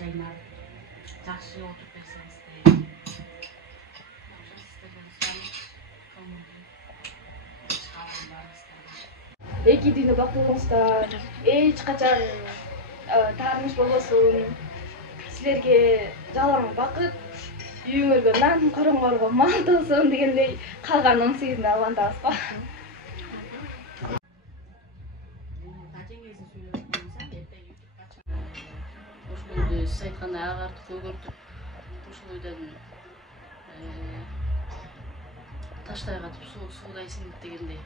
çaylar, жақсы отырып берсеңіз де. Эки дүйнө бак болуңуздар, эч качан таарыныч болбосун. Силерге жалаң бакыт, үйүңөргө нан, короңорго мал толсун дегендей калган 18-inde алгандабызго. Ошол сиз айткандай агартып көгөртүп, ошол үйдөн таштай катып суудай сиңип дегендей.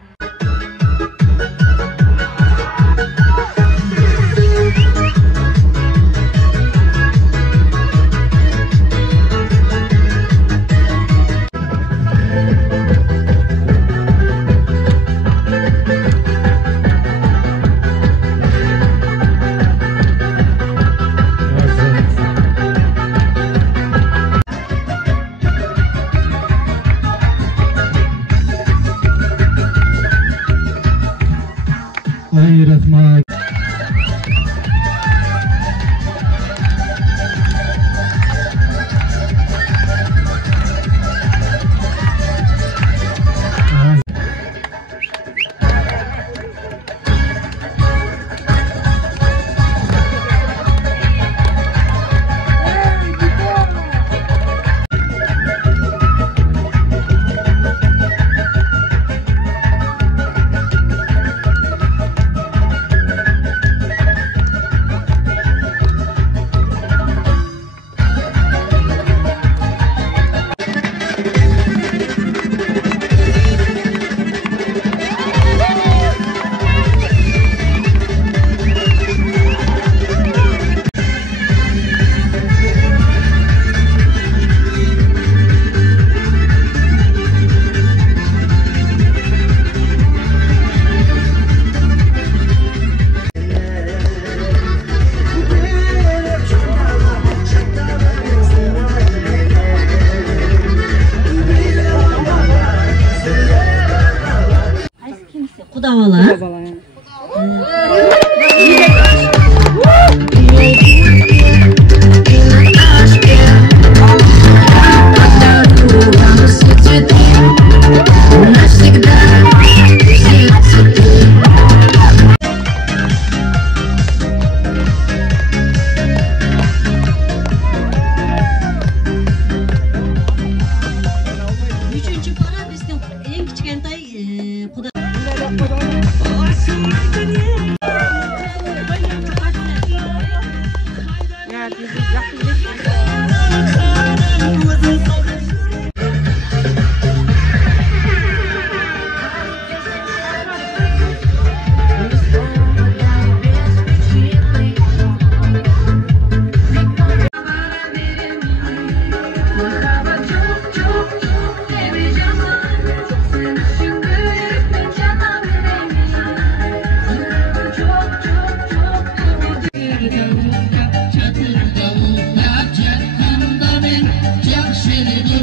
Çatır davullar çakkanda ben, çak şerine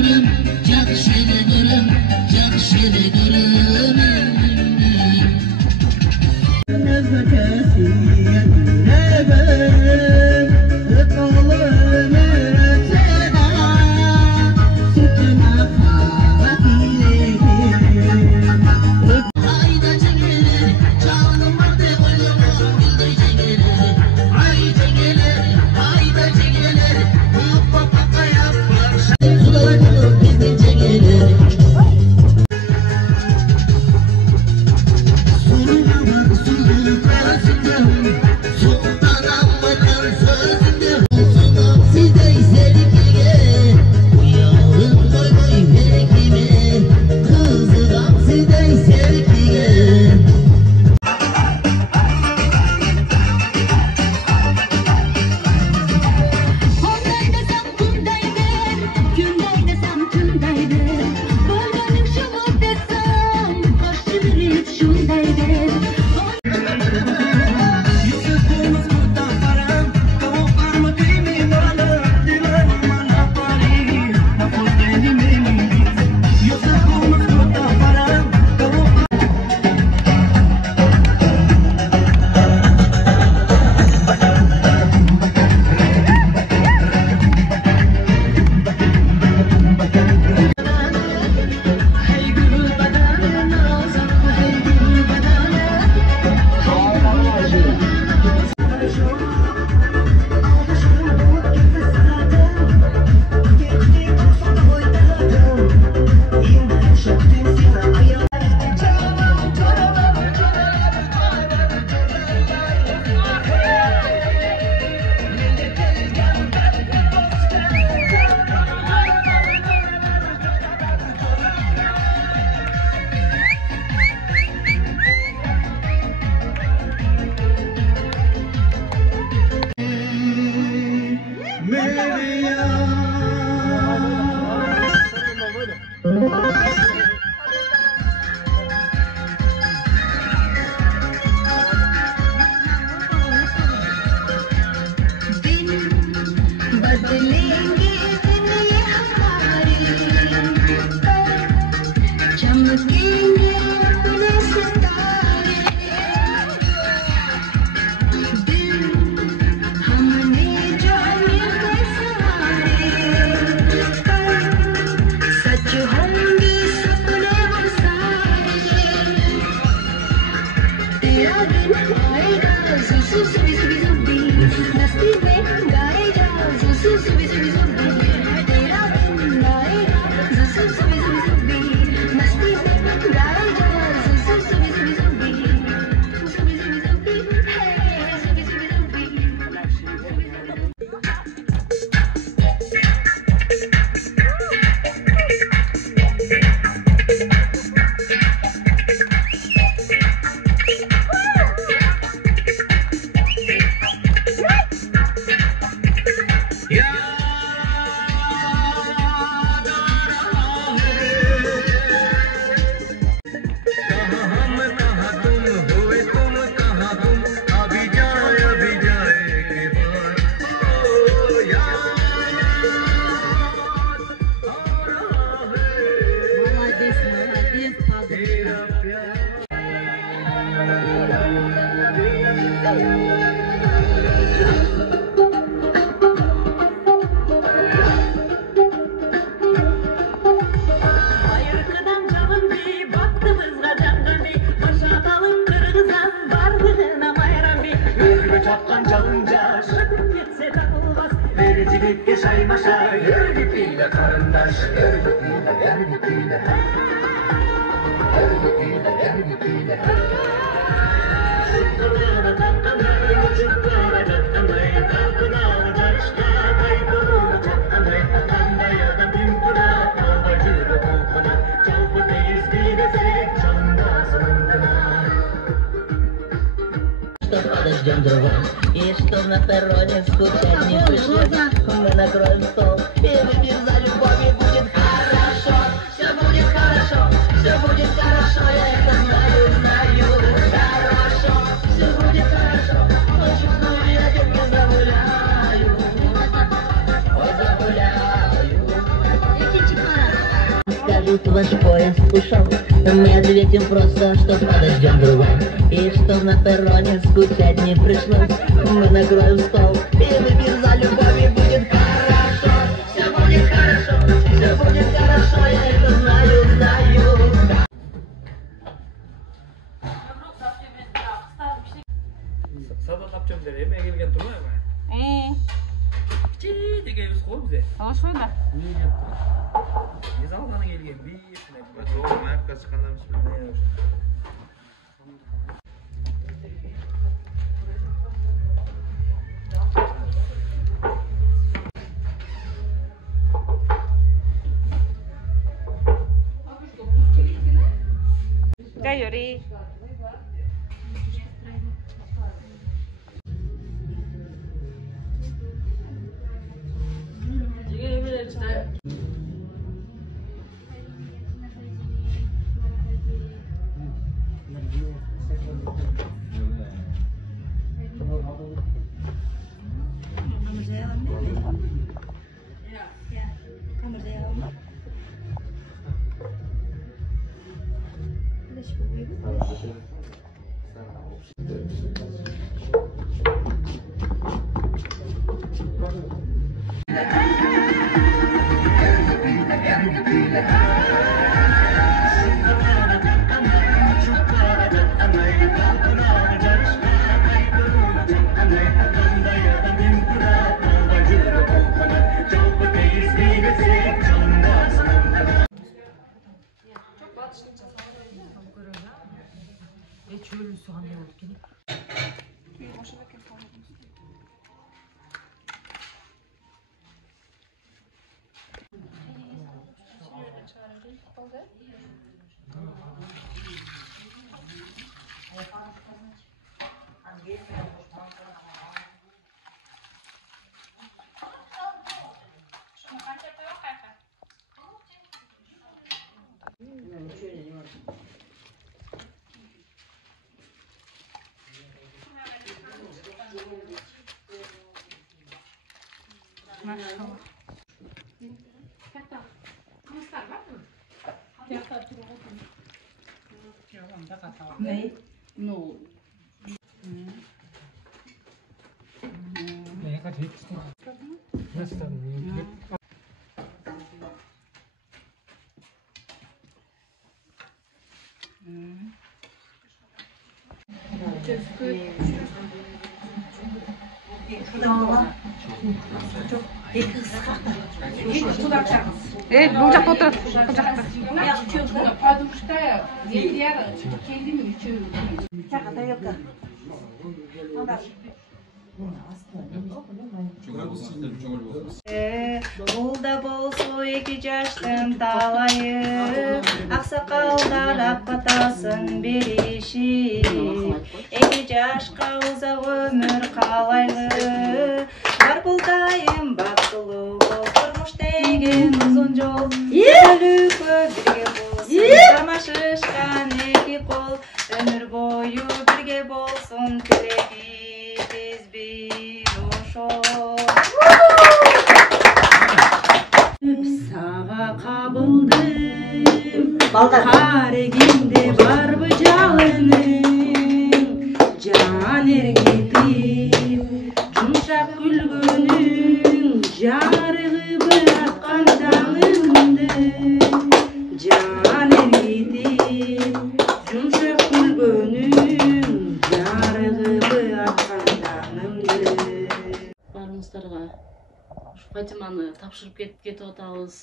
बदलेंगे दिन ये हमारे चमकेंगे अपने सितारे दिल हमने जो मिलकर सवारे सच होंगे सपने वो सारे तेरा दिन आएगा सुसु सुबी सुबी सुबी मस्ती में गाएगा सुसु सुबी सुबी सुबी तेरा दिन आएगा सुसु सुबी सुबी सुबी मस्ती में गाएगा सुसु सुबी सुबी सुबी सुबी सुबी सुबी है सुबी सुबी सुबी Ayırkıdan çalındı, baktığımızda canlandı. Başatalım kırgızan, varlığına bayram bir. Yürü çaptan çalınca Şakın gitse takılmaz. vericilikle saymaşa Örgütüyle karındaş Örgütüyle örgütüyle Örgütüyle örgütüyle Şıkkılığına tatlanır Uçuklara tatlanır Kalkına barışta Kaybolunu tatlanır Atanda ya da bintura Kovacıra kokuna Çalpı teyizli desek Çanda sonundana Что подождем другой, и что на перроне скучать не пришлось. Мы накроем стол, и выпьем за любовь, и будет хорошо. Все будет хорошо, все будет хорошо, я это знаю, знаю. Хорошо, все будет хорошо, очень снова я тебя загуляю. Ой, загуляю. Скажут, ваш поезд ушел, мы ответим просто, что подождем другой. И что на перроне скучать не пришлось. Мы накроем стол и выпьем за любовь, и будет хорошо. Все будет хорошо, все будет хорошо, я это знаю, знаю. Sabah kapacağım dedi. Emeğe gelgen durmuyor mu? Çiğ de geliriz koy bize. Алышпайбы? Ne yaptı? Ne zaman gelgen? Bir işine. Doğru, ayakta çıkanlarmış. Gayori. Maşallah. Ne? No. Evet, bu жақта otur. Bu жақta. Бул да болсо 2 жаштын талайы, аксакалдар ак батасын беришип, 2 жашка узак өмүр каалайлы. Бар булдайым бактылуу бол, турмуш деген узун жол, өлүүгө бирге болсун, кармашышкан 2 кол, өмүр бою бирге болсун тилегибиз бир ошол. Сага кабылдым, карегинде барбы жалының, жан эргитип, жумшак күлгөнүң, жарыгыбы аткан таңыңды, жан эргитип, жумшак күлгөнүң, жарыгыбы аткан таңыңды. Барыңыздарга Фатиманы тапшырып кетип атабыз.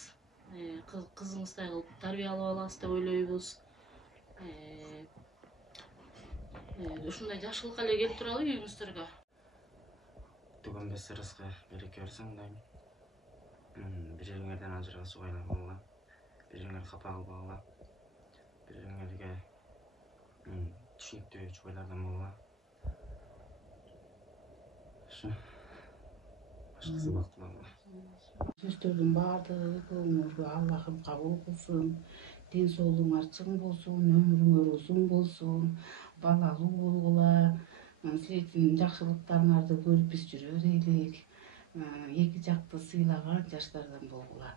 Кызыңыздай кылып тарбиялап алабыз деп ойлойбуз. Ушундай жакшылыкка эле келип туралы үйүңүздөргө. Түгөнбе сырыска береке берсең дайым. Бириңерден ажырашып айлабагыла, бириңер капа кылбагыла, бириңерге түшүнүктүү чубайлардан болгула. Ошо башкасы бактылабы. Сөздөрдүн баардыгы Аллахым кабыл кылсын. Ден соолугуңар чың болсун, өмүрүңөр узун болсун, балалуу болгула. Силердин жакшылыктарыңарды көрүп биз жүрө элек. 2 жакты сыйлаган жаштардан болгула.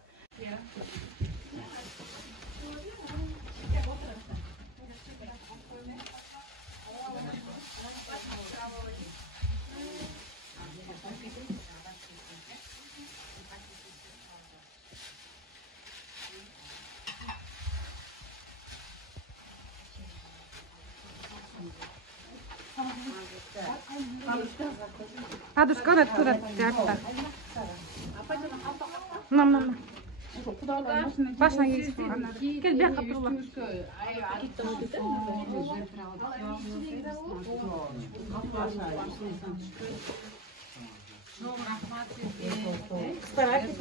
Подушка да туда тякта. Нам. Башына келсін. Кел бияққа тұрла. Старайтесь.